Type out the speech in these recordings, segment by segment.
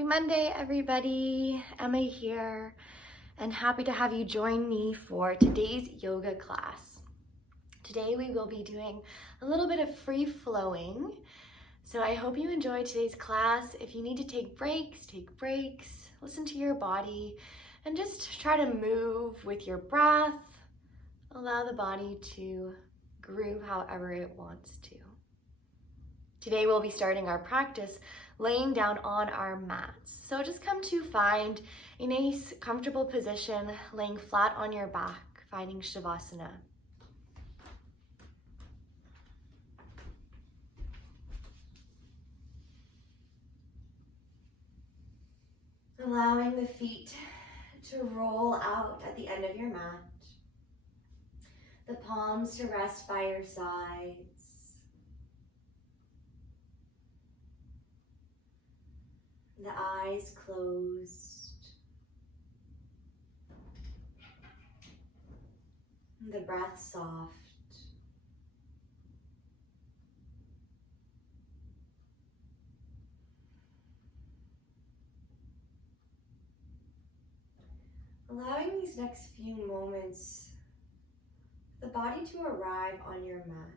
Happy Monday, everybody. Emma here, and happy to have you join me for today's yoga class. Today we will be doing a little bit of free flowing. So I hope you enjoy today's class. If you need to take breaks, listen to your body, and just try to move with your breath. Allow the body to groove however it wants to. Today we'll be starting our practice laying down on our mats. So just come to find a nice comfortable position, laying flat on your back, finding Shavasana. Allowing the feet to roll out at the end of your mat. The palms to rest by your sides. The eyes closed. The breath soft. Allowing these next few moments, the body to arrive on your mat.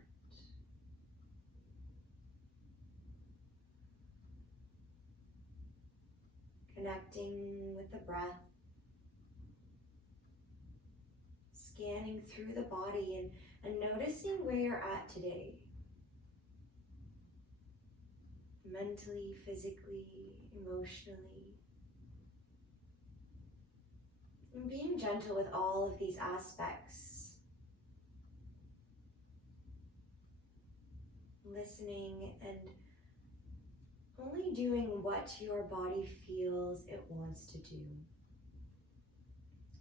Connecting with the breath, scanning through the body and noticing where you're at today. Mentally, physically, emotionally. And being gentle with all of these aspects. Listening and only doing what your body feels it wants to do.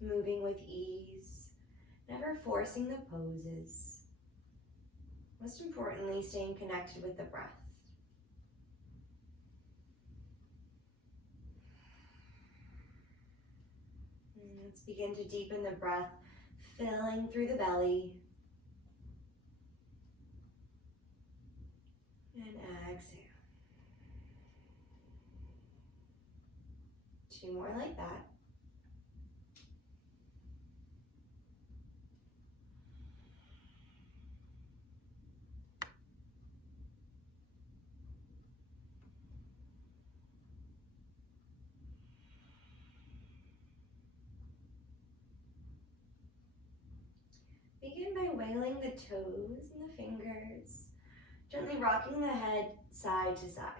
Moving with ease, never forcing the poses. Most importantly, staying connected with the breath. And let's begin to deepen the breath, filling through the belly. And exhale. 2 more like that. Begin by wailing the toes and the fingers, gently rocking the head side to side.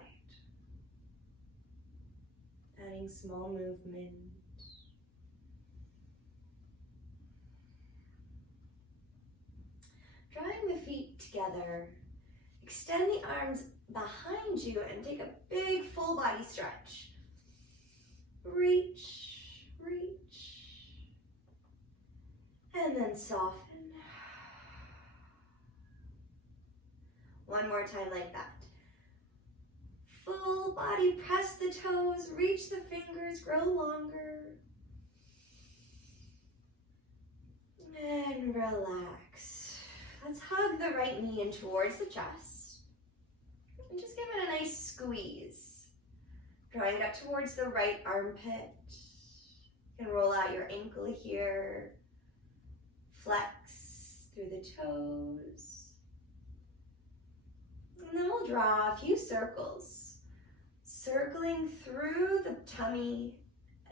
Adding small movement. Drawing the feet together. Extend the arms behind you and take a big full body stretch. Reach, reach. And then soften. One more time like that. Full body, press the toes, reach the fingers, grow longer. And relax. Let's hug the right knee in towards the chest. And just give it a nice squeeze. Drawing it up towards the right armpit. You can roll out your ankle here. Flex through the toes. And then we'll draw a few circles, circling through the tummy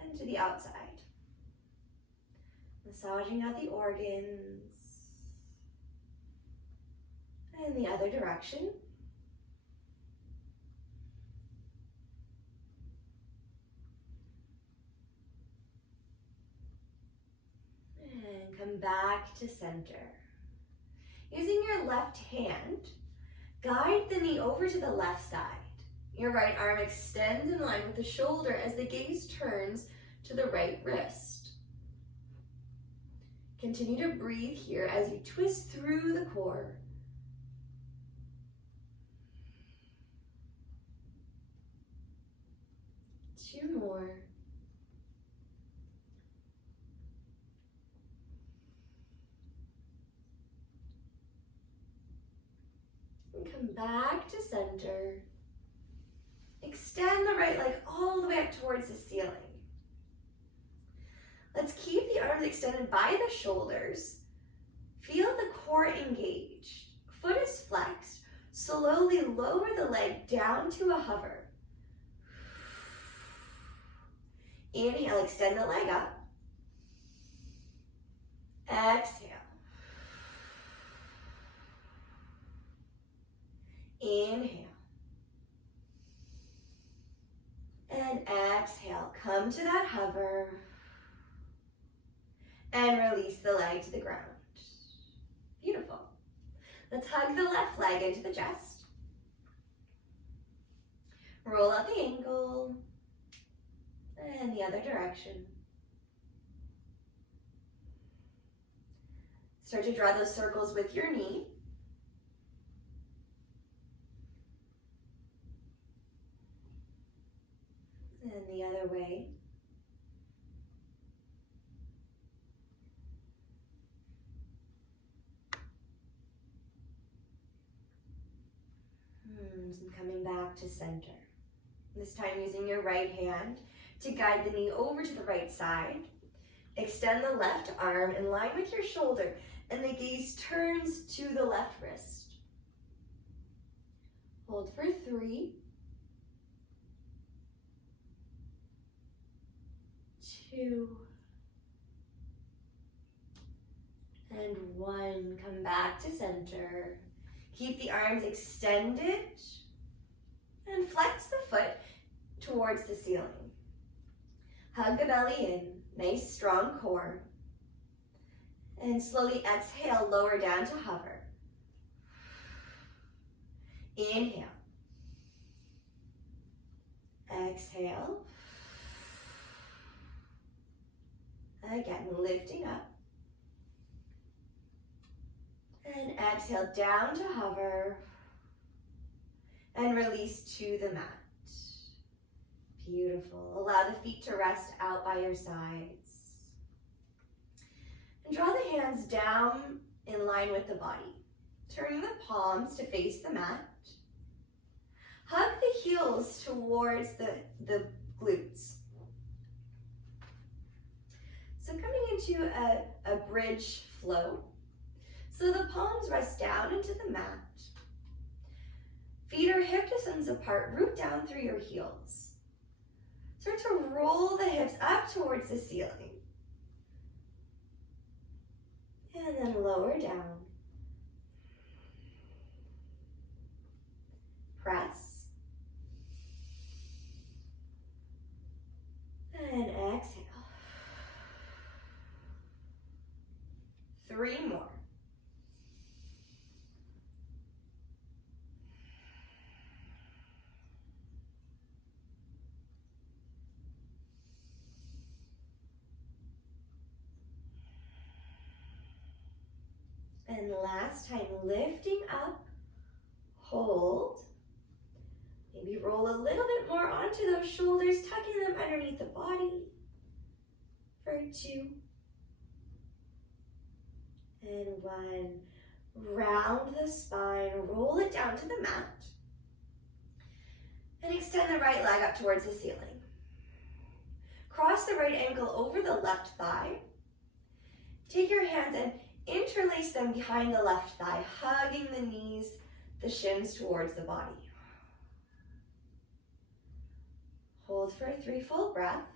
and to the outside. Massaging out the organs. And the other direction. And come back to center. Using your left hand, guide the knee over to the left side. Your right arm extends in line with the shoulder as the gaze turns to the right wrist. Continue to breathe here as you twist through the core. Two more. Come back to center. Extend the right leg all the way up towards arms extended by the shoulders. Feel the core engaged. Foot is flexed. Slowly lower the leg down to a hover. Inhale, extend the leg up. Exhale. Inhale. And exhale. Come to that hover. And release the leg to the ground. Beautiful. Let's hug the left leg into the chest. Roll out the ankle. And the other direction. Start to draw those circles with your knee. And the other way. And coming back to center. This time using your right hand to guide the knee over to the right side. Extend the left arm in line with your shoulder, and the gaze turns to the left wrist. Hold for 3, 2, and 1. Come back to center. Keep the arms extended and flex the foot towards the ceiling. Hug the belly in, nice strong core. And slowly exhale, lower down to hover. Inhale. Exhale. Again, lifting up. And exhale down to hover. And release to the mat. Beautiful. Allow the feet to rest out by your sides. And draw the hands down in line with the body. Turning the palms to face the mat. Hug the heels towards the glutes. So coming into a bridge flow. So the palms rest down into the mat. Feet are hip distance apart, root down through your heels. Start to roll the hips up towards the ceiling. And then lower down. Press. And exhale. 3 more. And last time, lifting up, hold. Maybe roll a little bit more onto those shoulders, tucking them underneath the body. For 2. And 1. Round the spine, roll it down to the mat. And extend the right leg up towards the ceiling. Cross the right ankle over the left thigh. Take your hands and interlace them behind the left thigh, hugging the knees, the shins towards the body. Hold for 3 full breaths.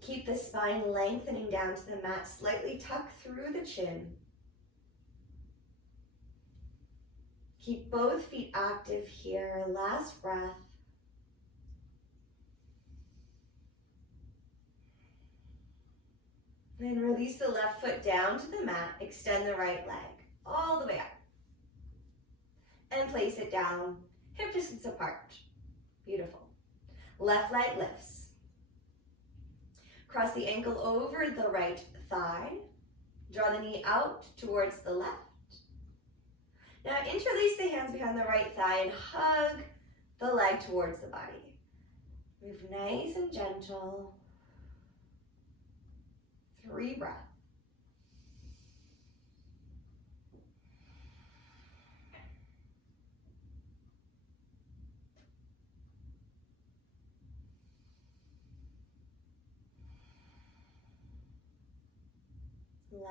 Keep the spine lengthening down to the mat, slightly tuck through the chin. Keep both feet active here. Last breath. And release the left foot down to the mat. Extend the right leg all the way up. And place it down, hip distance apart. Beautiful. Left leg lifts. Cross the ankle over the right thigh. Draw the knee out towards the left. Now interlace the hands behind the right thigh and hug the leg towards the body. Move nice and gentle. 3 breaths.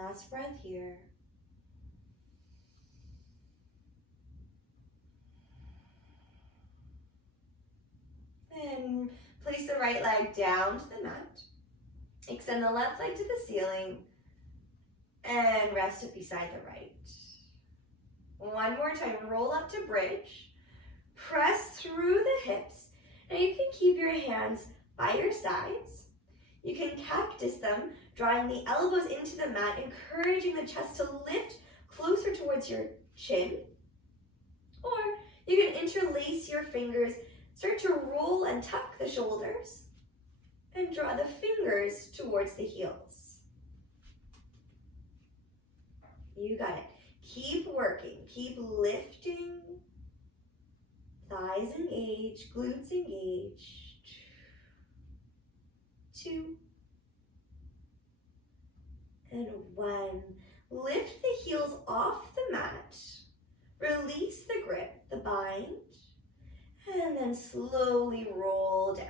Last breath here. And place the right leg down to the mat. Extend the left leg to the ceiling and rest it beside the right. One more time, roll up to bridge. Press through the hips. Now you can keep your hands by your sides. You can cactus them, drawing the elbows into the mat, encouraging the chest to lift closer towards your chin. Or you can interlace your fingers, start to roll and tuck the shoulders, and draw the fingers towards the heels. You got it. Keep working, keep lifting. Thighs engaged, glutes engaged. 2 and 1. Lift the heels off the mat. Release the grip, the bind, and then slowly roll down.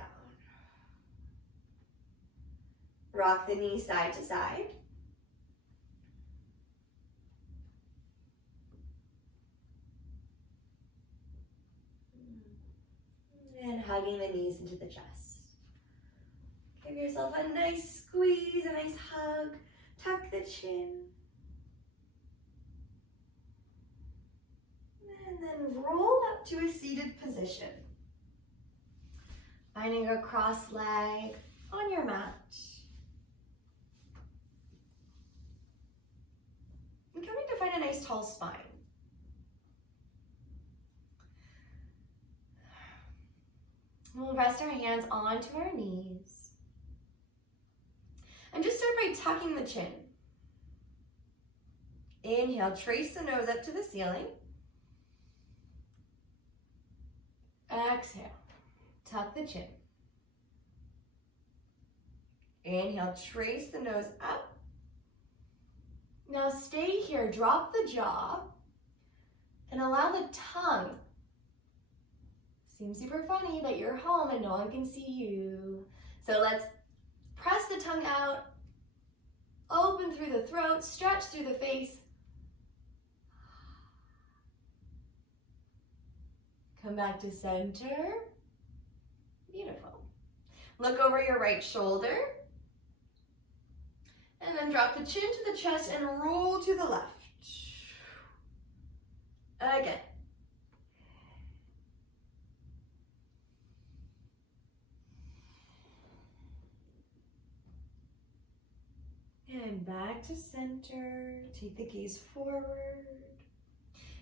Rock the knees side to side. And hugging the knees into the chest. Give yourself a nice squeeze, a nice hug. Tuck the chin. And then roll up to a seated position. Finding a cross leg on your mat. And coming to find a nice tall spine. We'll rest our hands onto our knees. And just start by tucking the chin. Inhale, trace the nose up to the ceiling. Exhale, tuck the chin. Inhale, trace the nose up. Now stay here, drop the jaw, and allow the tongue. Seems super funny, but you're home and no one can see you. So let's press the tongue out, open through the throat, stretch through the face. Come back to center. Beautiful. Look over your right shoulder. And then drop the chin to the chest and roll to the left. Again. And back to center. Take the gaze forward.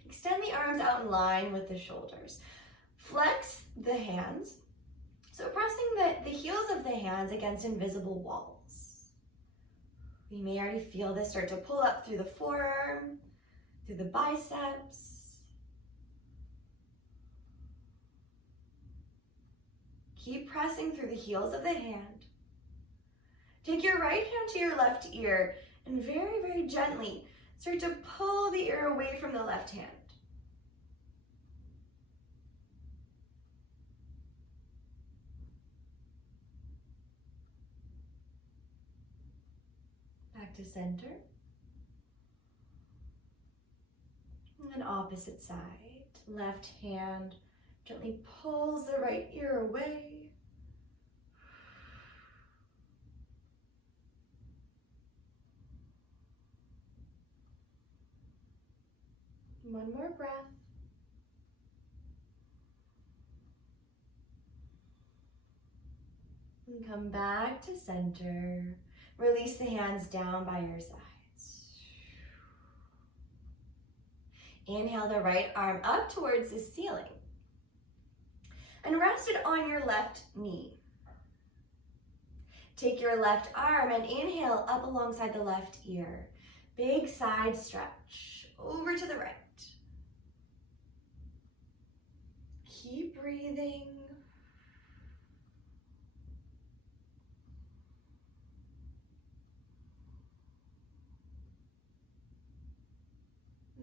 Extend the arms out in line with the shoulders. Flex the hands. So pressing the heels of the hands against invisible walls. We may already feel this start to pull up through the forearm, through the biceps. Keep pressing through the heels of the hand. Take your right hand to your left ear and very, very gently start to pull the ear away from the left hand. Back to center. And then opposite side. Left hand gently pulls the right ear away. One more breath. And come back to center. Release the hands down by your sides. Inhale the right arm up towards the ceiling. And rest it on your left knee. Take your left arm and inhale up alongside the left ear. Big side stretch over to the right. Keep breathing.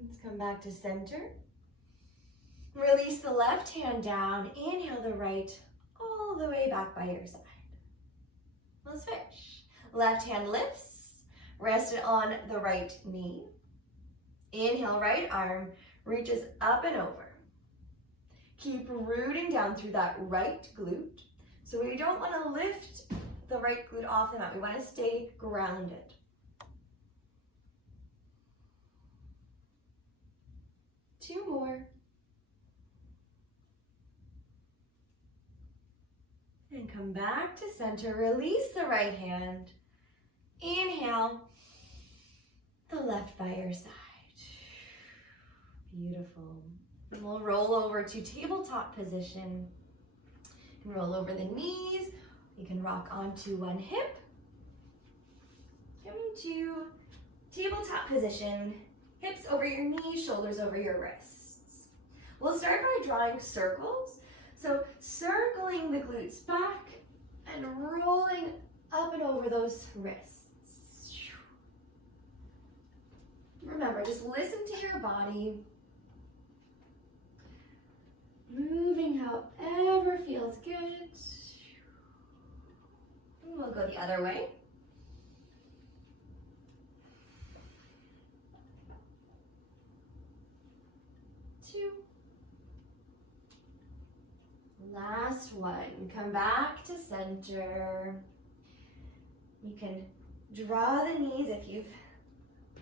Let's come back to center. Release the left hand down. Inhale the right all the way back by your side. We'll switch. Left hand lifts. Rest it on the right knee. Inhale, right arm reaches up and over. Keep rooting down through that right glute. So we don't want to lift the right glute off the mat. We want to stay grounded. Two more. And come back to center. Release the right hand. Inhale, the left by your side. Beautiful. And we'll roll over to tabletop position. You can roll over the knees. You can rock onto one hip. Coming to tabletop position. Hips over your knees, shoulders over your wrists. We'll start by drawing circles. So circling the glutes back and rolling up and over those wrists. Remember, just listen to your body. Moving however feels good. And we'll go the other way. Two. Last one. Come back to center. You can draw the knees if you've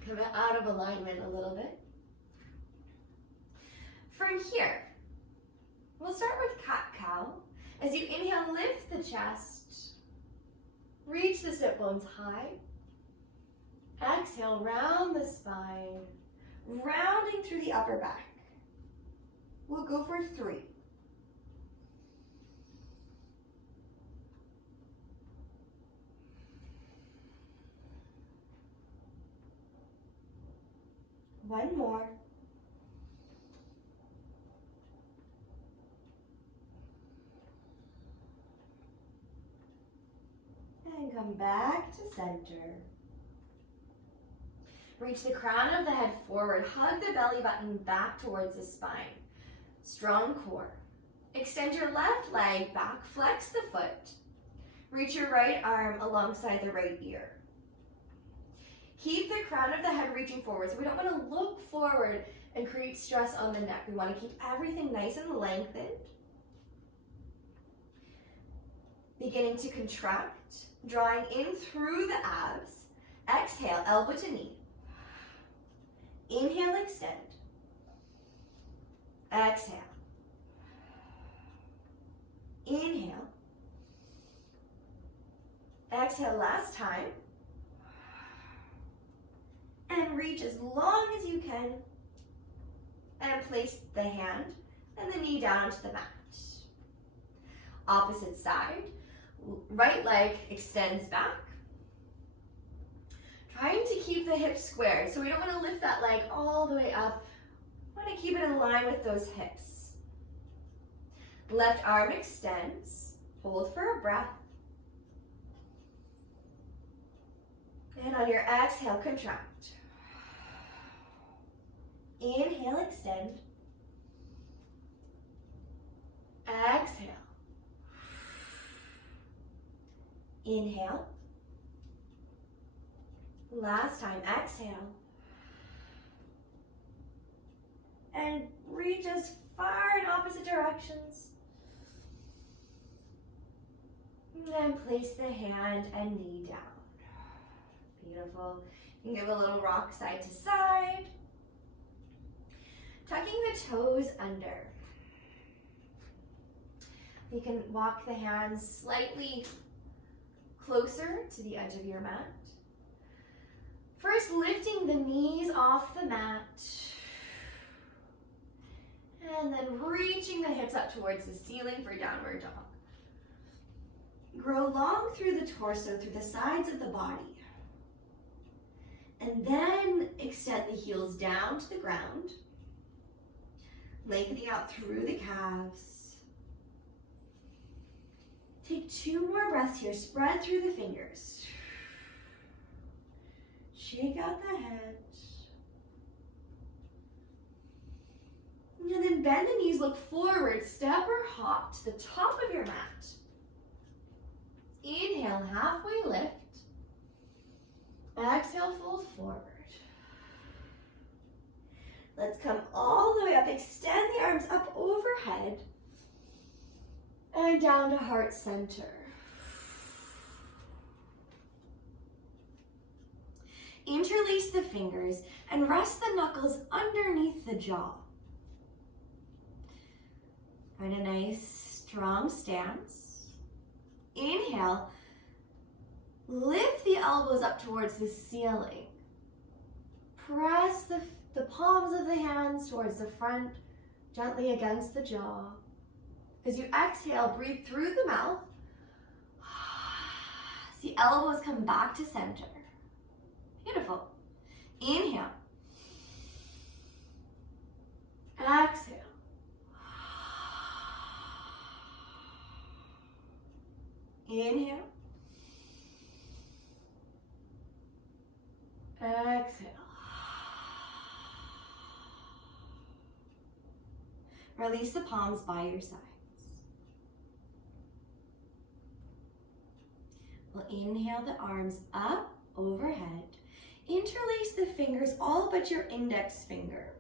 come out of alignment a little bit. From here, we'll start with cat-cow. As you inhale, lift the chest. Reach the sit bones high. Exhale, round the spine. Rounding through the upper back. We'll go for 3. One more. And come back to center. Reach the crown of the head forward. Hug the belly button back towards the spine. Strong core. Extend your left leg back. Flex the foot. Reach your right arm alongside the right ear. Keep the crown of the head reaching forward. So we don't want to look forward and create stress on the neck. We want to keep everything nice and lengthened. Beginning to contract, drawing in through the abs. Exhale, elbow to knee. Inhale, extend. Exhale. Inhale. Exhale, last time. And reach as long as you can. And place the hand and the knee down onto the mat. Opposite side. Right leg extends back. Trying to keep the hips squared. So we don't want to lift that leg all the way up. We want to keep it in line with those hips. Left arm extends. Hold for a breath. And on your exhale, contract. Inhale, extend. Exhale. Inhale. Last time, exhale. And reach as far in opposite directions. And place the hand and knee down. Beautiful. You can give a little rock side to side. Tucking the toes under. You can walk the hands slightly closer to the edge of your mat. First, lifting the knees off the mat. And then reaching the hips up towards the ceiling for downward dog. Grow long through the torso, through the sides of the body. And then extend the heels down to the ground. Lengthening out through the calves. Take 2 more breaths here. Spread through the fingers. Shake out the head. And then bend the knees, look forward, step or hop to the top of your mat. Inhale, halfway lift. Exhale, fold forward. Let's come all the way up. Extend the arms up overhead and down to heart center. Interlace the fingers and rest the knuckles underneath the jaw. Find a nice, strong stance. Inhale. Lift the elbows up towards the ceiling. Press the palms of the hands towards the front, gently against the jaw. As you exhale, breathe through the mouth. As the elbows come back to center. Beautiful. Inhale. Exhale. Inhale. Exhale. Release the palms by your sides. We'll inhale the arms up overhead. Interlace the fingers, all but your index finger.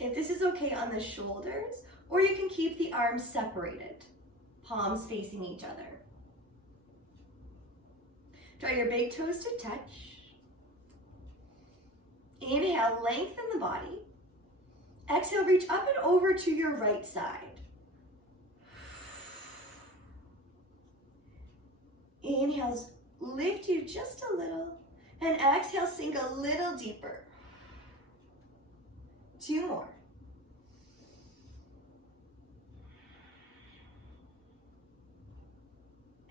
If this is okay on the shoulders, or you can keep the arms separated, palms facing each other. Draw your big toes to touch. Inhale, lengthen the body. Exhale, reach up and over to your right side. Inhale, lift you just a little. And exhale, sink a little deeper. 2 more.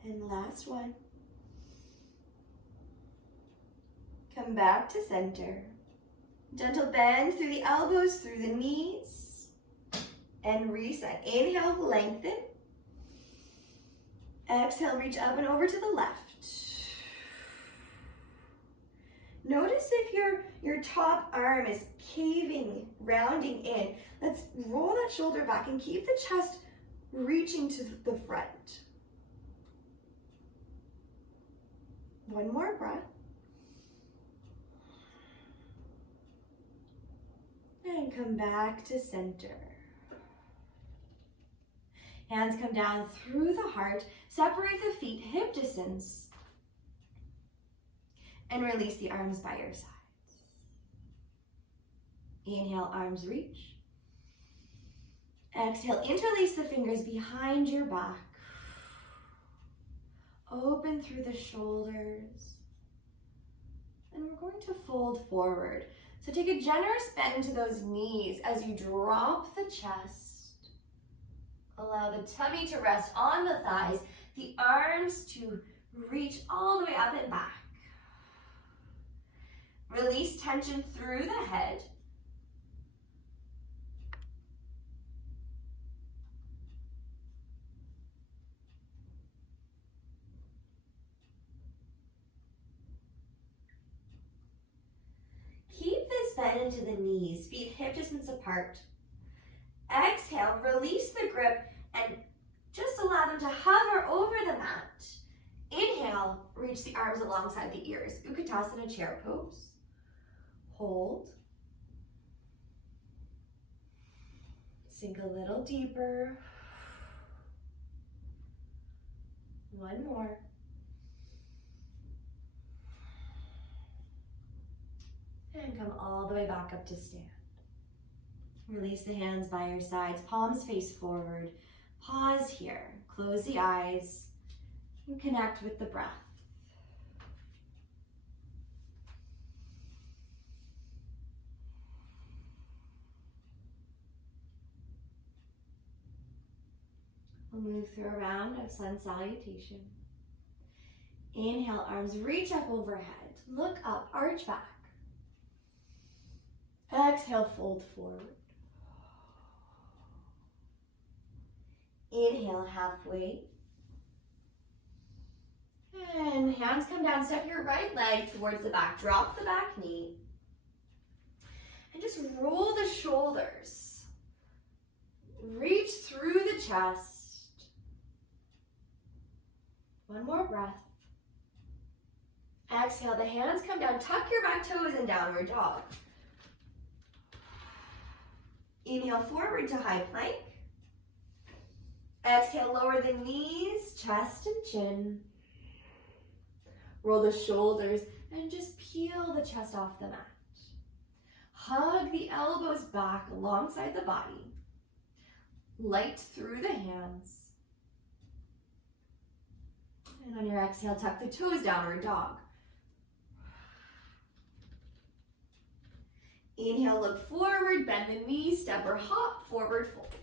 And last one. Come back to center. Gentle bend through the elbows, through the knees. And reset. Inhale, lengthen. Exhale, reach up and over to the left. Notice if your top arm is caving, rounding in. Let's roll that shoulder back and keep the chest reaching to the front. One more breath. And come back to center. Hands come down through the heart. Separate the feet hip distance. And release the arms by your sides. Inhale, arms reach. Exhale, interlace the fingers behind your back. Open through the shoulders. And we're going to fold forward. So take a generous bend to those knees as you drop the chest. Allow the tummy to rest on the thighs, the arms to reach all the way up and back. Release tension through the head. Keep this bend into the knees, feet hip distance apart. Exhale, release the grip and just allow them to hover over the mat. Inhale, reach the arms alongside the ears. Utkatasana, chair pose. Hold. Sink a little deeper. One more. And come all the way back up to stand. Release the hands by your sides, palms face forward. Pause here, close the eyes, and connect with the breath. We'll move through a round of sun salutation. Inhale, arms reach up overhead. Look up, arch back. Exhale, fold forward. Inhale, halfway. And hands come down, step your right leg towards the back. Drop the back knee. And just roll the shoulders. Reach through the chest. One more breath. Exhale, the hands come down. Tuck your back toes in downward dog. Inhale forward to high plank. Exhale, lower the knees, chest and chin. Roll the shoulders and just peel the chest off the mat. Hug the elbows back alongside the body. Light through the hands. And on your exhale, tuck the toes, downward dog. Inhale, look forward, bend the knees, step or hop, forward fold.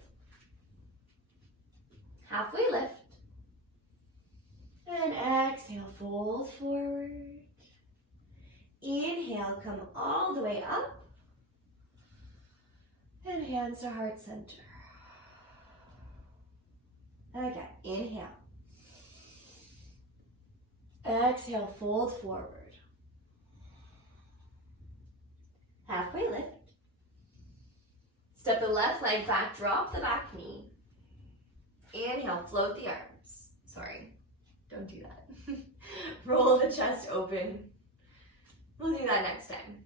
Halfway lift. And exhale, fold forward. Inhale, come all the way up. And hands to heart center. Again, inhale. Exhale, fold forward. Halfway lift. Step the left leg back, drop the back knee. Inhale, float the arms. Sorry, don't do that. Roll the chest open. We'll do that next time.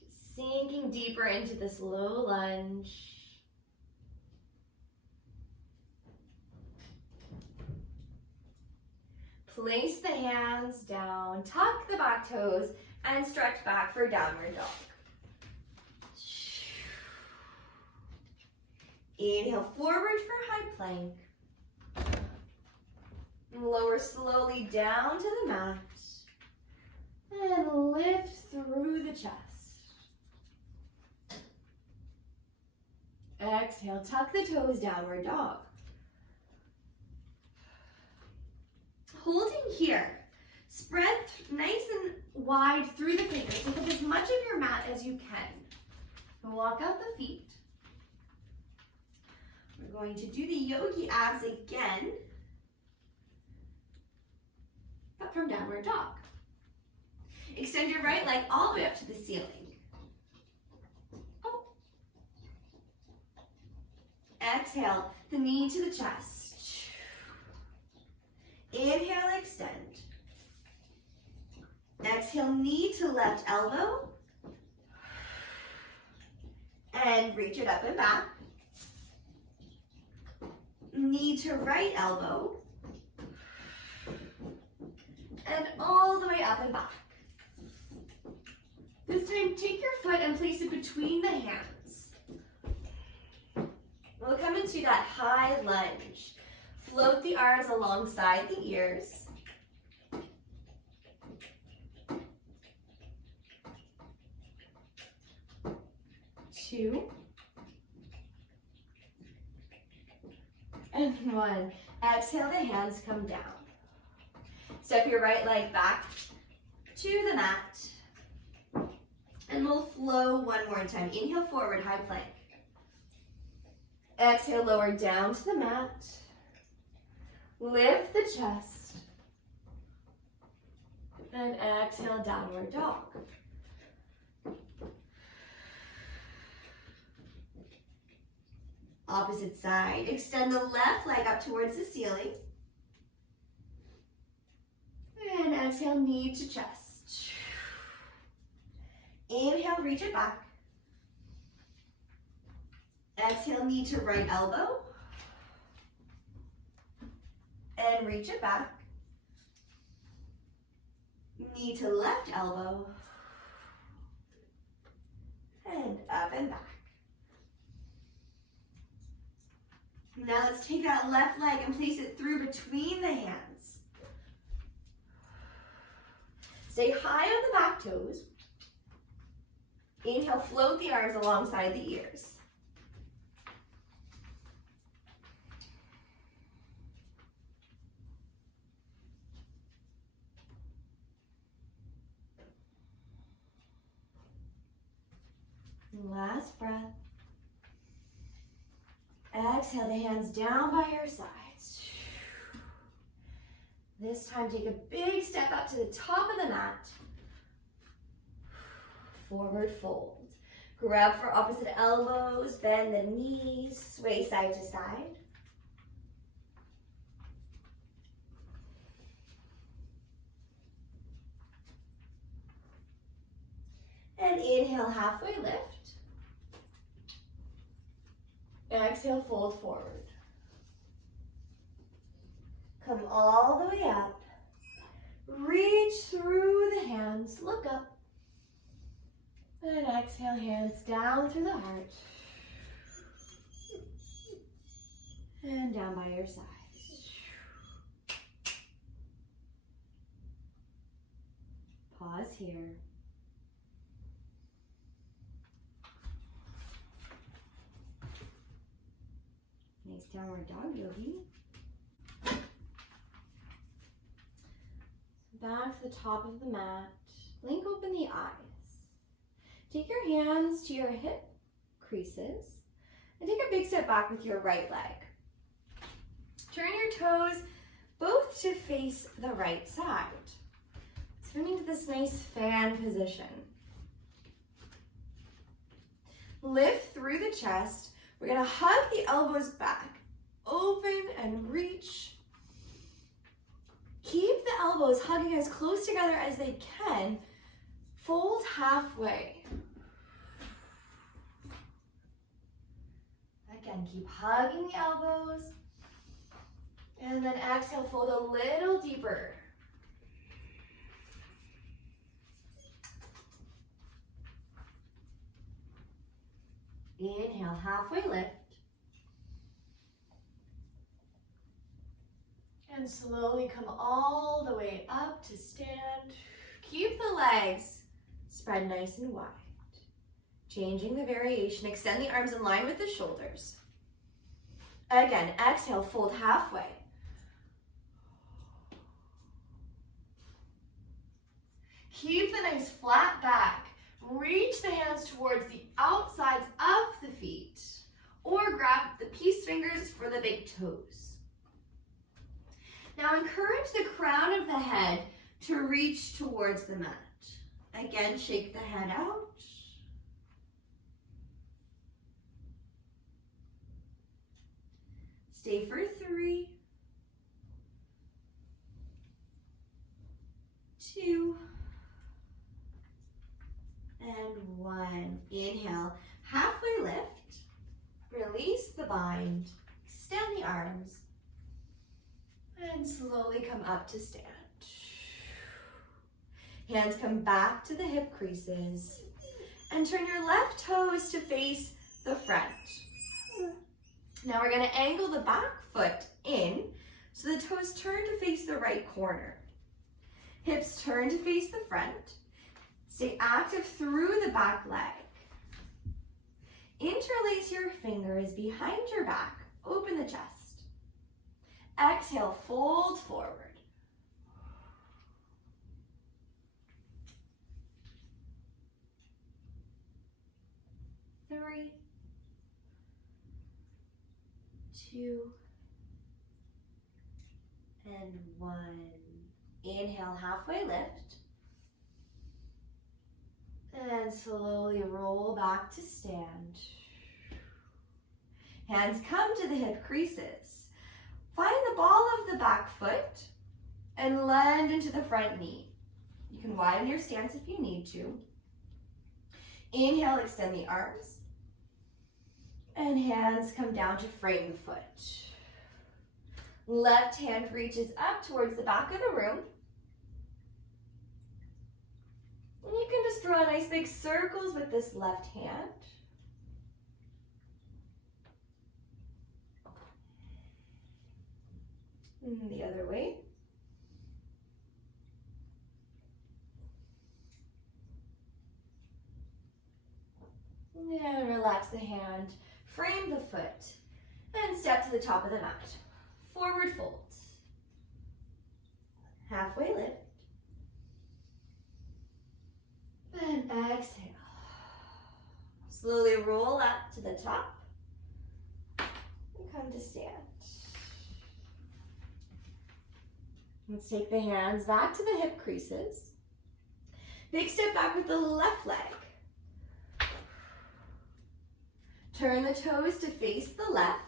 Just sinking deeper into this low lunge. Place the hands down, tuck the back toes, and stretch back for downward dog. Inhale forward for high plank. Lower slowly down to the mat. And lift through the chest. Exhale, tuck the toes, downward dog. Holding here, spread nice and wide through the fingers. Pick up as much of your mat as you can. And walk out the feet. We're going to do the yogi abs again, but from downward dog. Extend your right leg all the way up to the ceiling. Oh. Exhale, the knee to the chest. Inhale, extend. Exhale, knee to left elbow. And reach it up and back. Knee to right elbow. And all the way up and back. This time, take your foot and place it between the hands. We'll come into that high lunge. Float the arms alongside the ears. Two. And one. Exhale, the hands come down. Step your right leg back to the mat. And we'll flow one more time. Inhale forward, high plank. Exhale, lower down to the mat. Lift the chest. And exhale, downward dog. Opposite side. Extend the left leg up towards the ceiling. And exhale, knee to chest. Inhale, reach it back. Exhale, knee to right elbow. And reach it back. Knee to left elbow. And up and back. Now let's take that left leg and place it through between the hands. Stay high on the back toes. Inhale, float the arms alongside the ears. Last breath. Exhale the hands down by your sides. This time take a big step up to the top of the mat. Forward fold. Grab for opposite elbows, bend the knees, sway side to side. And inhale, halfway lift. Exhale, fold forward. Come all the way up. Reach through the hands, look up. And exhale, hands down through the heart. And down by your side. Pause here. Nice downward dog, Yogi. Back to the top of the mat. Blink open the eyes. Take your hands to your hip creases and take a big step back with your right leg. Turn your toes both to face the right side. Turning to this nice fan position. Lift through the chest. We're gonna hug the elbows back. Open and reach. Keep the elbows hugging as close together as they can. Fold halfway. Again, keep hugging the elbows. And then exhale, fold a little deeper. Inhale, halfway lift. And slowly come all the way up to stand. Keep the legs spread nice and wide. Changing the variation, extend the arms in line with the shoulders. Again, exhale, fold halfway. Keep the nice flat back. Reach the hands towards the outsides of the feet or grab the peace fingers for the big toes. Now encourage the crown of the head to reach towards the mat. Again, shake the head out. Stay for 3, 2, and 1. Inhale, halfway lift. Release the bind. Extend the arms. And slowly come up to stand. Hands come back to the hip creases. And turn your left toes to face the front. Now we're going to angle the back foot in so the toes turn to face the right corner. Hips turn to face the front. Stay active through the back leg. Interlace your fingers behind your back. Open the chest. Exhale, fold forward. Three, 2, and 1. Inhale, halfway lift. And slowly roll back to stand. Hands come to the hip creases. Find the ball of the back foot and land into the front knee. You can widen your stance if you need to. Inhale, extend the arms. And hands come down to frame the foot. Left hand reaches up towards the back of the room. And you can just draw nice big circles with this left hand. And the other way. And relax the hand. Frame the foot. And step to the top of the mat. Forward fold. Halfway lift. And exhale. Slowly roll up to the top. And come to stand. Let's take the hands back to the hip creases. Big step back with the left leg. Turn the toes to face the left.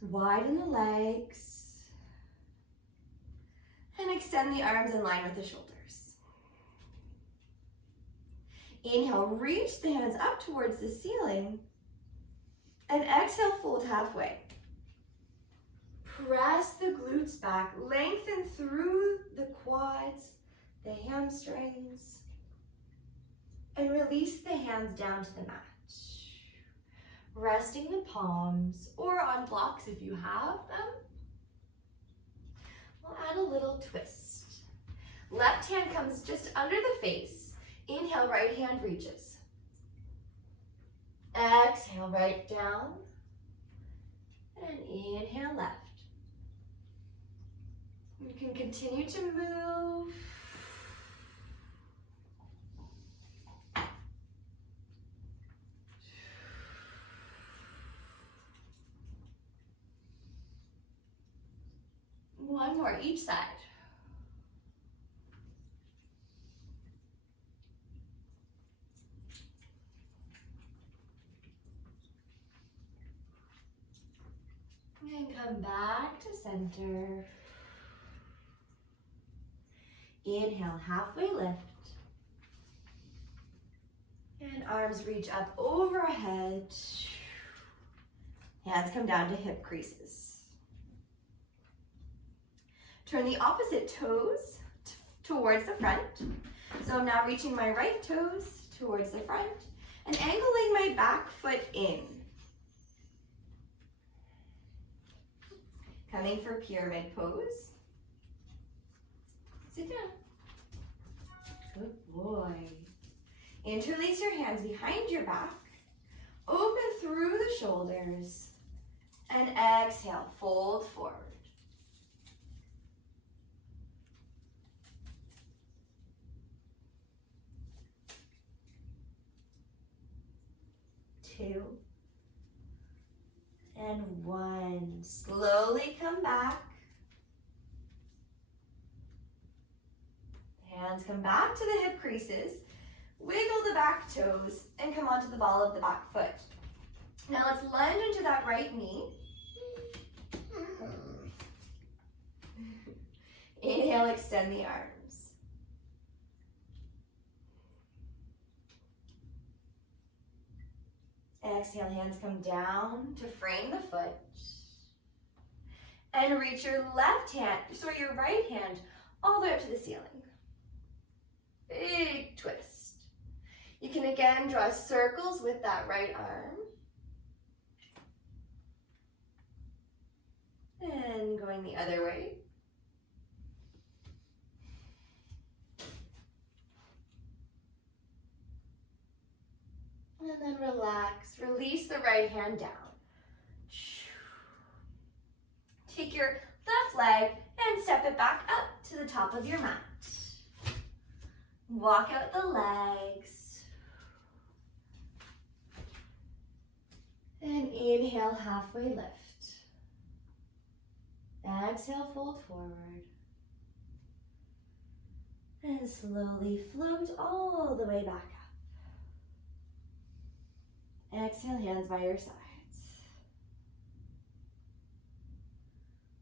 So Widen the legs. And extend the arms in line with the shoulders. Inhale, reach the hands up towards the ceiling. And exhale, fold halfway. Press the glutes back, lengthen through the quads, the hamstrings, and release the hands down to the mat. Resting the palms, or on blocks if you have them. We'll add a little twist. Left hand comes just under the face. Inhale, right hand reaches. Exhale, right down. And inhale, left. You can continue to move. One more each side. And come back to center. Inhale, halfway lift. And arms reach up overhead. Hands come down to hip creases. Turn the opposite toes towards the front. So I'm now reaching my right toes towards the front and angling my back foot in. Coming for pyramid pose. Sit down. Good boy. Interlace your hands behind your back. Open through the shoulders. And exhale, fold forward. Two. And one. Slowly come back. Hands come back to the hip creases. Wiggle the back toes and come onto the ball of the back foot. Now let's lunge into that right knee. Inhale, extend the arms. Exhale, hands come down to frame the foot. And reach your your right hand all the way up to the ceiling. Big twist. You can again draw circles with that right arm. And going the other way. And then relax, release the right hand down. Take your left leg and step it back up to the top of your mat. Walk out the legs. And inhale, halfway lift. Exhale, fold forward. And slowly float all the way back up. Exhale, hands by your sides.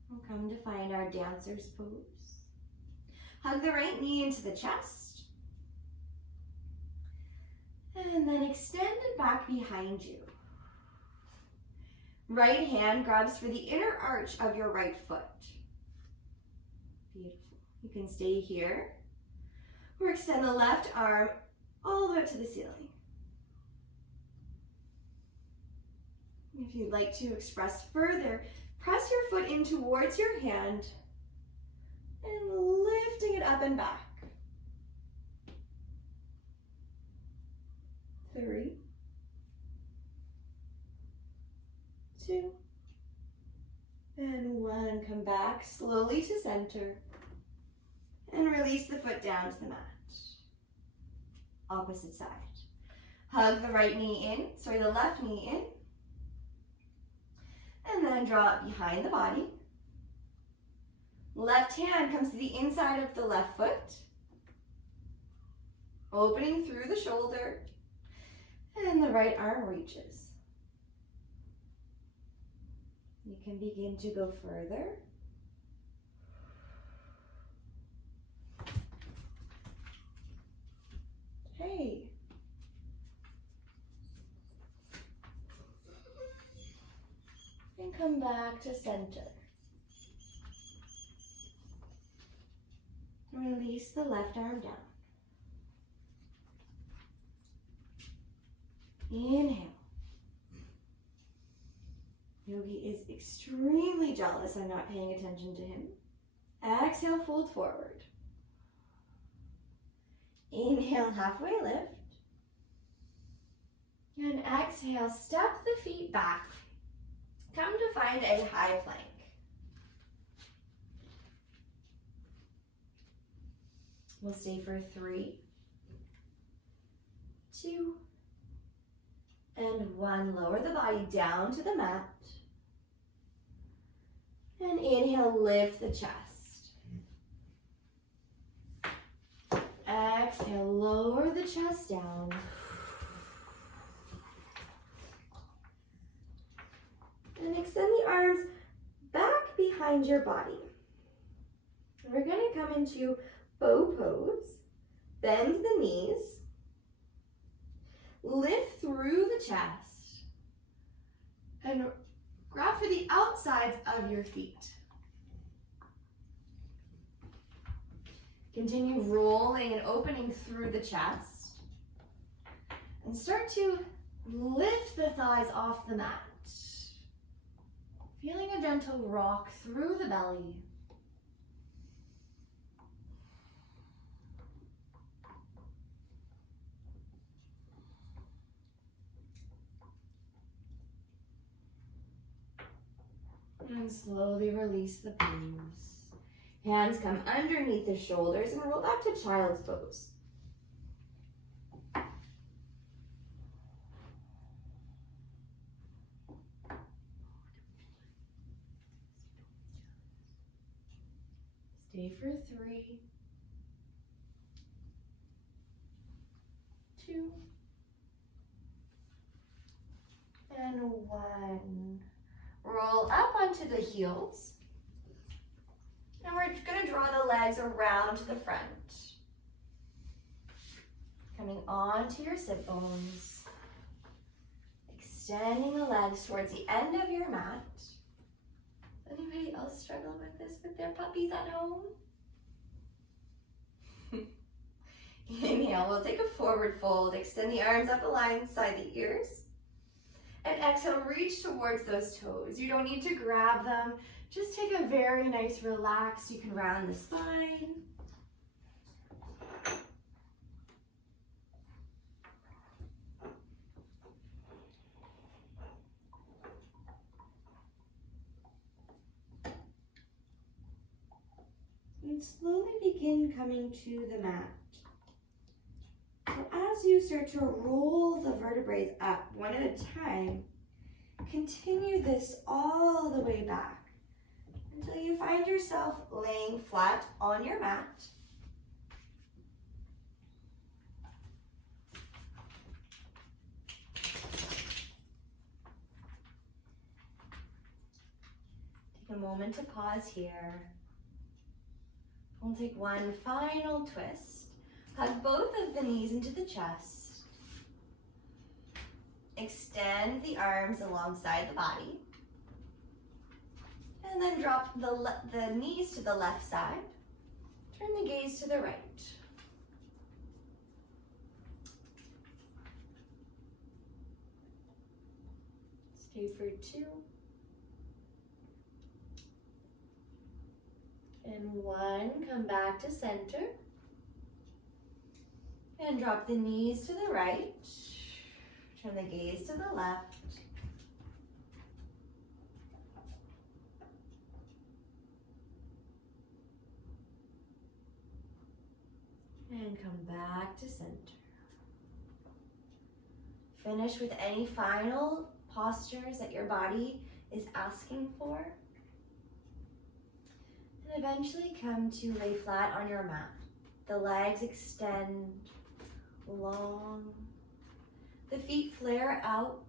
We'll come to find our dancer's pose. Hug the right knee into the chest. And then extend it back behind you. Right hand grabs for the inner arch of your right foot. Beautiful. You can stay here or extend the left arm all the way up to the ceiling. If you'd like to express further, press your foot in towards your hand and lifting it up and back. 3, 2, and 1. Come back slowly to center and release the foot down to the mat. Opposite side. Hug the right knee in, the left knee in, and then draw it behind the body. Left hand comes to the inside of the left foot, opening through the shoulder, and the right arm reaches. You can begin to go further. Hey. And come back to center. Release the left arm down. Inhale. Yogi is extremely jealous I'm not paying attention to him. Exhale, fold forward. Inhale, halfway lift. And exhale, step the feet back. Come to find a high plank. We'll stay for 3, 2, and 1. Lower the body down to the mat. And inhale, lift the chest. Exhale, lower the chest down. And extend the arms back behind your body. We're going to come into bow pose. Bend the knees. Lift through the chest. And grab for the outsides of your feet. Continue rolling and opening through the chest. And start to lift the thighs off the mat. Feeling a gentle rock through the belly. And slowly release the palms. Hands come underneath the shoulders and roll back to child's pose. Stay for 3, 2, and 1. Roll up onto the heels. And we're going to draw the legs around to the front. Coming onto your sit bones. Extending the legs towards the end of your mat. Anybody else struggle with this with their puppies at home? Inhale, we'll take a forward fold. Extend the arms up alongside the ears. And exhale, reach towards those toes. You don't need to grab them. Just take a very nice relax. You can round the spine. And slowly begin coming to the mat. So as you start to roll the vertebrae up one at a time, continue this all the way back until you find yourself laying flat on your mat. Take a moment to pause here. We'll take one final twist. Hug both of the knees into the chest. Extend the arms alongside the body. And then drop the knees to the left side. Turn the gaze to the right. Stay for 2. And 1, come back to center. And drop the knees to the right. Turn the gaze to the left. And come back to center. Finish with any final postures that your body is asking for. And eventually come to lay flat on your mat. The legs extend long. The feet flare out.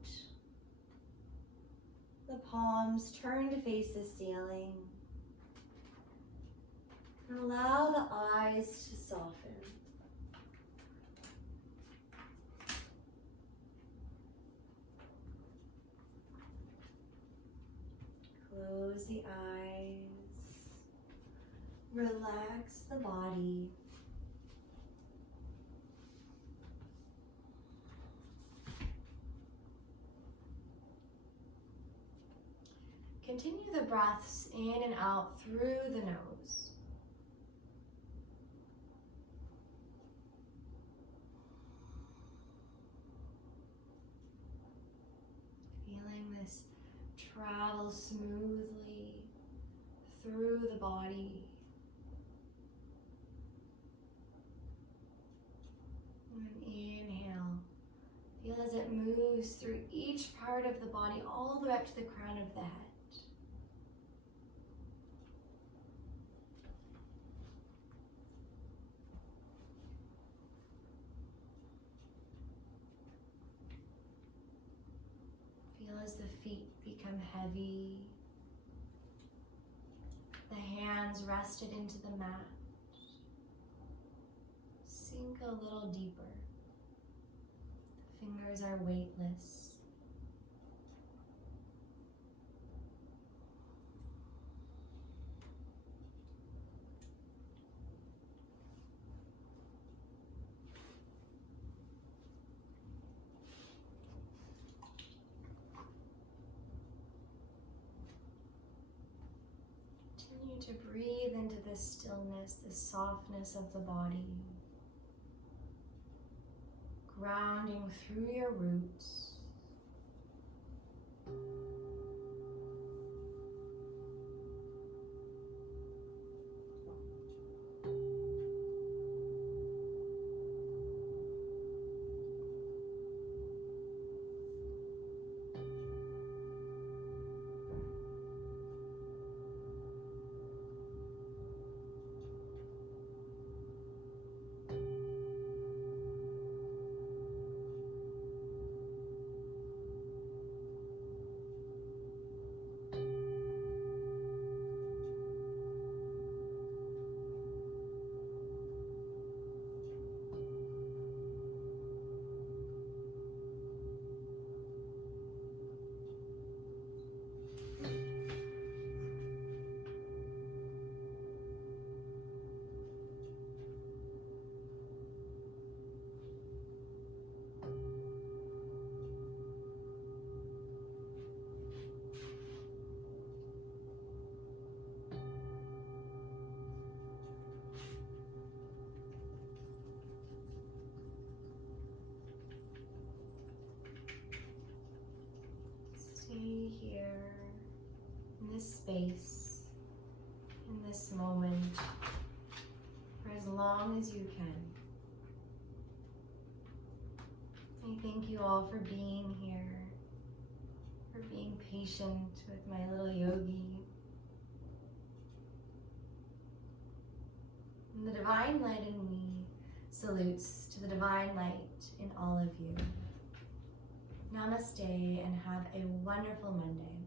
The palms turn to face the ceiling. And allow the eyes to soften. Close the eyes. Relax the body. Continue the breaths in and out through the nose. Feeling this travel smoothly through the body. And inhale. Feel as it moves through each part of the body all the way up to the crown of the head. Feel as the feet become heavy, the hands rested into the mat. Sink a little deeper. The fingers are weightless. Continue to breathe into this stillness, this softness of the body. Grounding through your roots. Stay here in this space, in this moment, for as long as you can. I thank you all for being here, for being patient with my little yogi. And the divine light in me salutes to the divine light in all of you. Namaste and have a wonderful Monday.